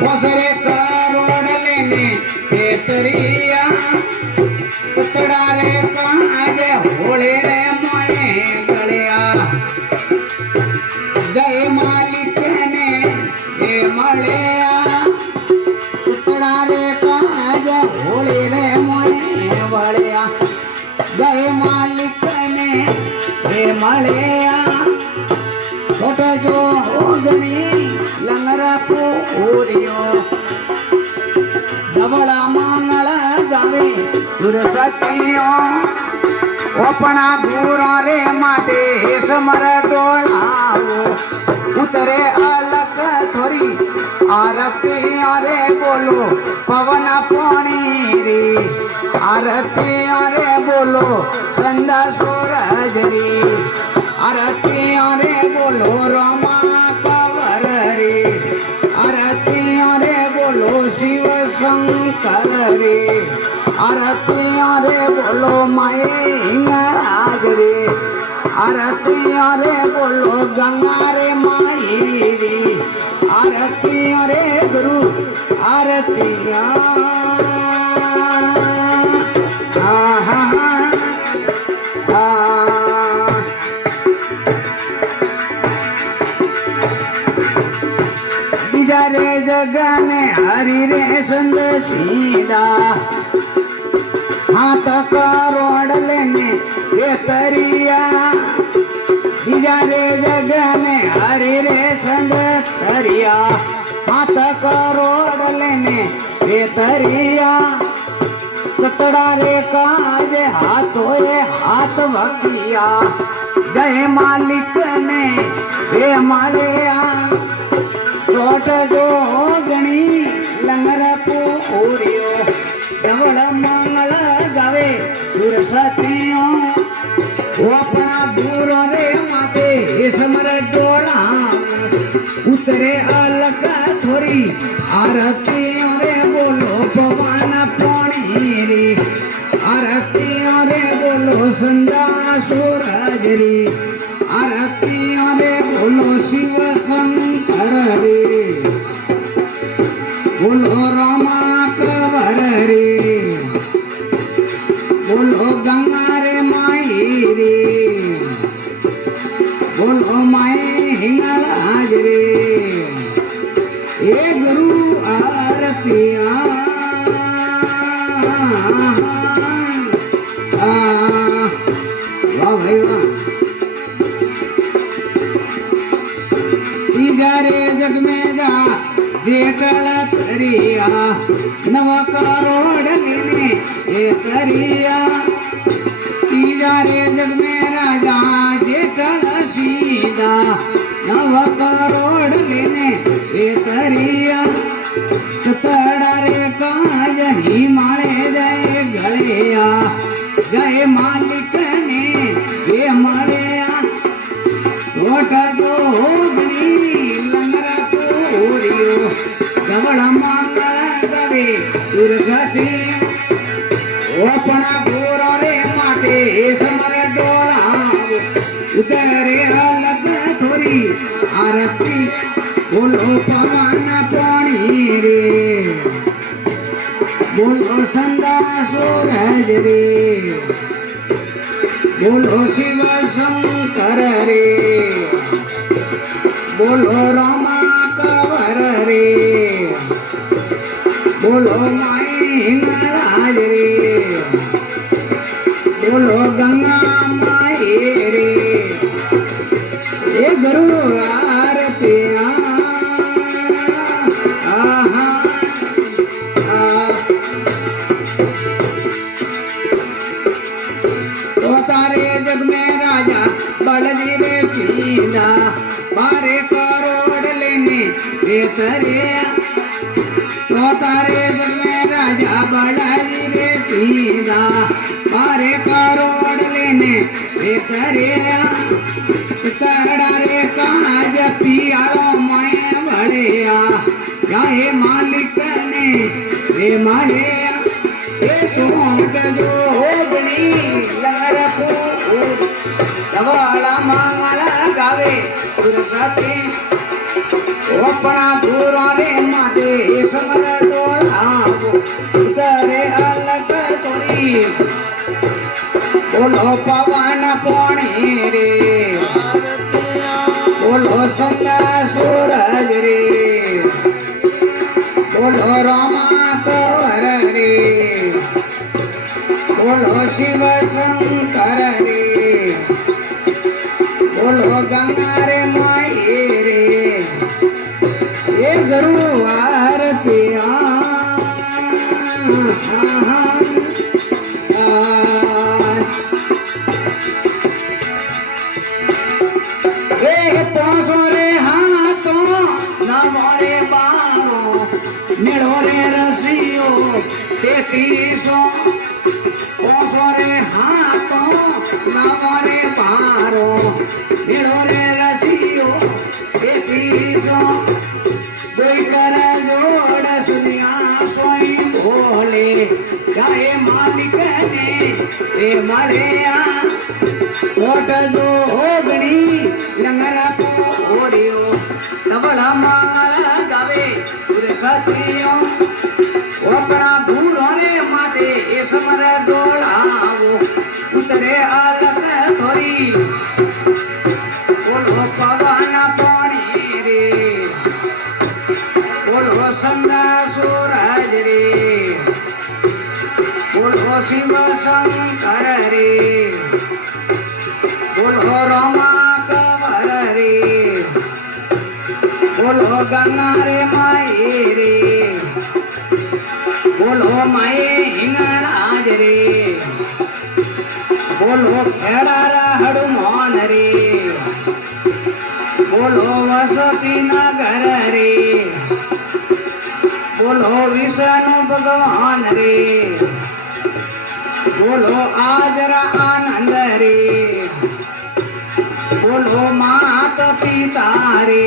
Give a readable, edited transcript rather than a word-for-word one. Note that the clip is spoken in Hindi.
पोसरे करोड़ लेने बेतरिया पुतड़ा रे काज होले रे मोए गलिया गए मालिक ने ए मलिया पुतड़ा रे काज होले रे मोए गलिया गए मालिक ने ए मलिया छोटे जो ओगनी लंगरा पूरियो धवला मंगल गावे सुरसतियो ओपना दूरों रे माते समर डोलाओ उतरे अलग थोरी आरती अरे बोलो पवन पानी रे आरती अरे बोलो संध्या सूरज रे आरती अरे बोलो रमा कंवर रे आरती अरे बोलो शिव शंकर रे आरती अरे बोलो माए हिंगराज रे आरती अरे बोलो गंगा रे माई रे आरती अरे गुरु आरती रे जग में हरि रे संग सीधा हाथ करोड़ लेने बेतरिया रे जग में हरि रे संग तरिया हाथ करोड़ लेने बेतरिया कतड़ा रे काज हाथों हाथ भगिया जय मालिक ने रे मालिया छोट जो गणी लंगर पूरियो धवल मंगल गावे सुरसतियो अपना दूर रे माते समर डोला उतरे अलग थोरी आरती रे बोलो पवन पानी रे आरती रे बोलो संध्या सूरज रे आरती रे बोलो शिव शंकर रे बोलो रमा कंवर रे बोलो गंगा रे माई रे बोलो माए हिंगराज रे ए गुरु आरती वाह भाई वाह रे जग में जा जेठल तरिया नव करोड़ लेने ये तरिया तीजा रे जग में राजा जेठल सीधा नव करोड़ लेने ये तरिया कतड़ा रे काज हिमालय जय गलिया जय मालिक ने ये मलिया छोटा जो धवल मंगल गावे दुर्गति अपना घोर रे माते समर डोला उतरे अलग थोरी आरती बोलो पवन पानी रे बोलो संध्या सूरज रे बोलो शिव शंकर रे बोलो रमा कंवर रे बोलो माई हिंगराज रे बोलो गंगा माई रे ये गुरु आरती तो तारे जग में राजा बलजी रे सीधा बारे करोड़ लेने बेतरिया तो तारे जग में राजा बालाजी रे सीधा बारे करोड़ लेने बेतरिया कड़ा रे काज पियालो मैं भलिया जाए मालिक ने रे मालिया ये सोट जो होगनी लंगर को धवल मंगल ગાવે પુરસતે ઓપણા દૂરો રે માદે સમર ડોળાવો ઉતરે અલગ તોરી બોલો પવન પોણી રે બોલો સંગા સૂરજ રે બોલો રમા કવર રે બોલો શિવ શંકર રે બોલો ગંગા રે માઈ રે એ ગરુવાર પોસો રે હાથો નમો રે બારો મેળો રે રસિયો તેત્રીસો પોસો રે હાથો નમો રે બારો મેળો રે રસિયો તેત્રીસો કોઈ કર જોડ સુનિયા સોઈ ભોલે ગાય માલિક ને એ મળ્યા કોટ જો ઓગણી લંગરા પોર્યો તબલા મંગળ ગાવે પુરસતીઓ ઓપણા ભૂરો રે માતે એ સમર ડોળાવો ઉતરે અલક ધોરી બોલો પવન પાણી રે બોલો સંગા સૂરજ રે બોલો શિવ શંકર રે બોલો રમા કવર રે બોલો ગંગા રે માઈ રે બોલો માએ હિંગળાજ રે બોલો ખેડા હડુમોન રે બોલો વસતી નગર રે બોલો વિષ્ણુ ભગવાન રે બોલો આજરા આનંદ રે બોલો માત પિતા રે